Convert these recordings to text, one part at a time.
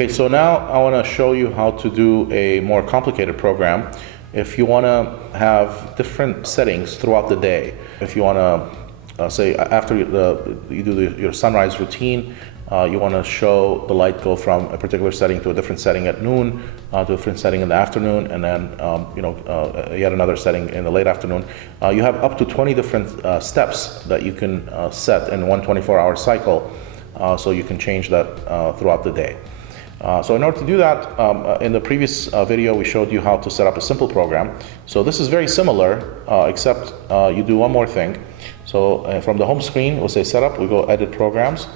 Okay, so now I want to show you how to do a more complicated program. If you want to have different settings throughout the day, if you want to say after you do your sunrise routine, you want to show the light go from a particular setting to a different setting at noon, to a different setting in the afternoon, and then yet another setting in the late afternoon. You have up to 20 different steps that you can set in one 24-hour cycle, so you can change that throughout the day. So in order to do that, in the previous video we showed you how to set up a simple program. So this is very similar, except you do one more thing. So from the home screen, we'll say setup, we go edit programs.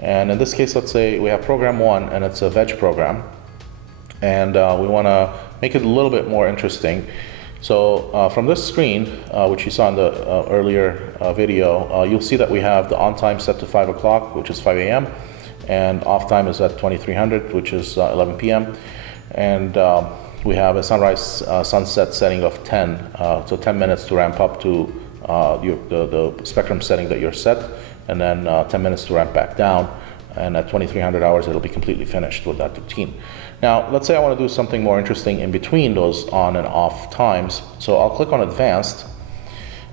And in this case, let's say we have program 1 and it's a veg program. And we want to make it a little bit more interesting. So from this screen, which you saw in the earlier video, you'll see that we have the on time set to 5 o'clock, which is 5 a.m. and off time is at 2300, which is 11 p.m. And we have a sunrise sunset setting of 10, so 10 minutes to ramp up to the spectrum setting that you're set, and then 10 minutes to ramp back down, and at 2300 hours it'll be completely finished with that routine. Now let's say I want to do something more interesting in between those on and off times, so I'll click on advanced,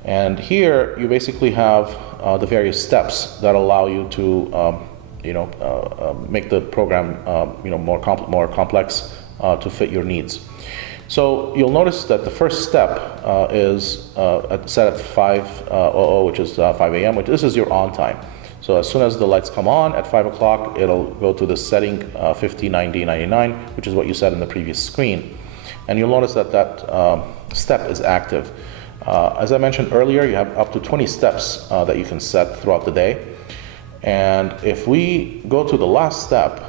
and here you basically have the various steps that allow you to make the program more complex to fit your needs. So you'll notice that the first step is set at 5:00, which is 5 a.m., which this is your on time. So as soon as the lights come on at 5 o'clock, it'll go to the setting 50, 90, 99, which is what you set in the previous screen. And you'll notice that that step is active. As I mentioned earlier, you have up to 20 steps that you can set throughout the day. And if we go to the last step,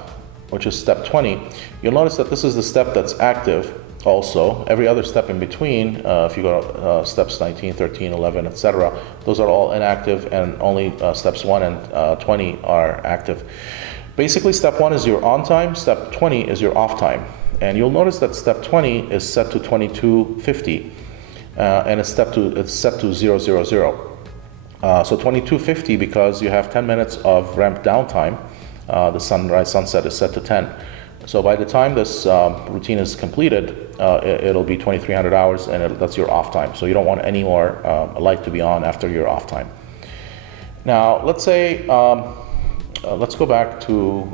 which is step 20, you'll notice that this is the step that's active also. Every other step in between, if you go to steps 19, 13, 11, etc., those are all inactive, and only steps 1 and 20 are active. Basically, step 1 is your on time, step 20 is your off time. And you'll notice that step 20 is set to 2250, and it's set to 000. So 2250 because you have 10 minutes of ramp down time. The sunrise sunset is set to 10. So by the time this routine is completed, it'll be 2300 hours, and that's your off time. So you don't want any more light to be on after your off time. Now let's say, let's go back to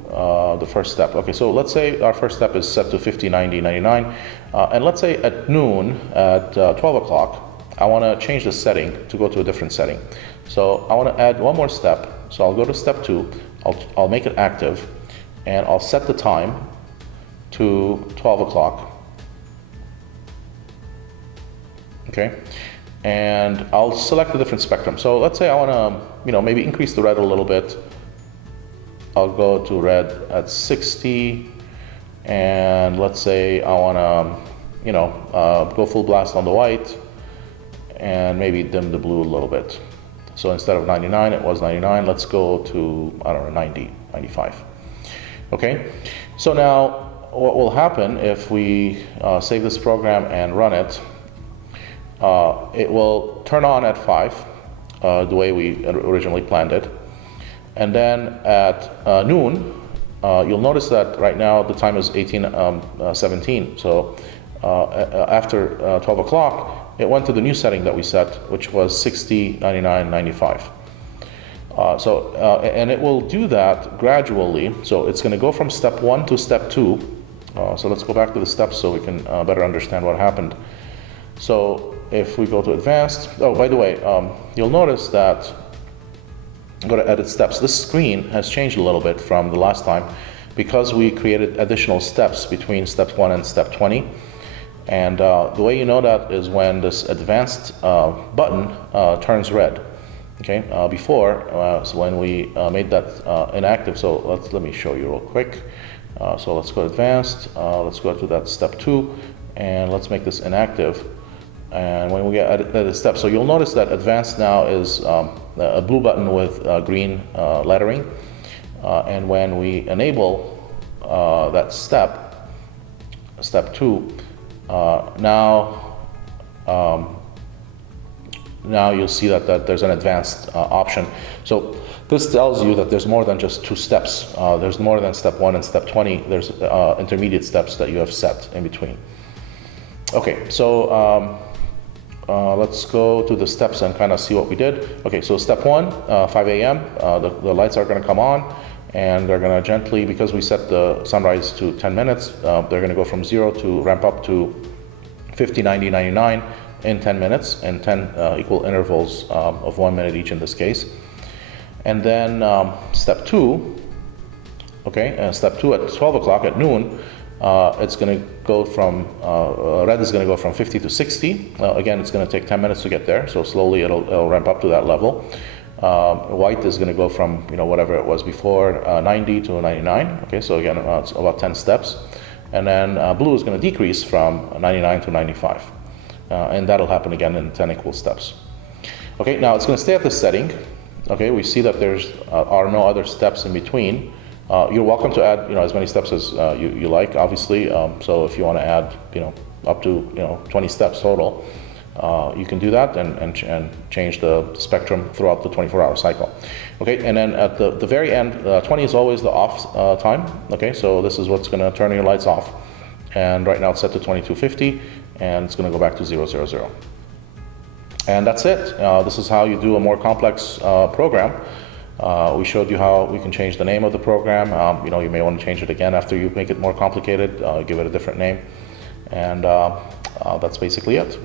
the first step. Okay, so let's say our first step is set to 50, 90, 99. And let's say at noon, at 12 o'clock, I want to change the setting to go to a different setting. So I want to add one more step. So I'll go to step 2, I'll make it active, and I'll set the time to 12 o'clock. Okay, and I'll select a different spectrum. So let's say I want to, maybe increase the red a little bit. I'll go to red at 60, and let's say I want to, go full blast on the white, and maybe dim the blue a little bit. So instead of 99, it was 99. Let's go to, 90, 95. Okay, so now what will happen if we save this program and run it, it will turn on at 5, the way we originally planned it. And then at noon, you'll notice that right now the time is 18:17. So after 12 o'clock, it went to the new setting that we set, which was 60, 99, 95. And it will do that gradually. So it's going to go from step 1 to step 2. So let's go back to the steps so we can better understand what happened. So if we go to advanced, oh, by the way, you'll notice that go to edit steps. This screen has changed a little bit from the last time because we created additional steps between step 1 and step 20. And the way you know that is when this advanced button turns red. Okay, before, so when we made that inactive, so let me show you real quick. So let's go to advanced, let's go to that step 2, and let's make this inactive. And when we get edit step, so you'll notice that advanced now is a blue button with green lettering. And when we enable that step 2, now now you'll see that there's an advanced option. So this tells you that there's more than just 2 steps. There's more than step 1 and step 20. There's intermediate steps that you have set in between. Okay, so let's go to the steps and kind of see what we did. Okay, so step 1, 5 a.m., the lights are going to come on, and they're going to gently, because we set the sunrise to 10 minutes, they're going to go from 0 to ramp up to 50, 90, 99 in 10 minutes, and 10 equal intervals of 1 minute each in this case. And then step 2, okay, step 2 at 12 o'clock at noon, it's going to go from, red is going to go from 50 to 60. Again, it's going to take 10 minutes to get there, so slowly it'll ramp up to that level. White is going to go from, whatever it was before, 90 to 99. Okay, so again, it's about 10 steps. And then blue is going to decrease from 99 to 95. And that'll happen again in 10 equal steps. Okay, now it's going to stay at this setting. Okay, we see that there's are no other steps in between. You're welcome to add, as many steps as you like, obviously. So if you want to add, up to 20 steps total, you can do that and change the spectrum throughout the 24-hour cycle. Okay, and then at the very end, 20 is always the off time. Okay, so this is what's going to turn your lights off. And right now it's set to 2250, and it's going to go back to 000. And that's it. This is how you do a more complex program. We showed you how we can change the name of the program. You may want to change it again after you make it more complicated, give it a different name. And that's basically it.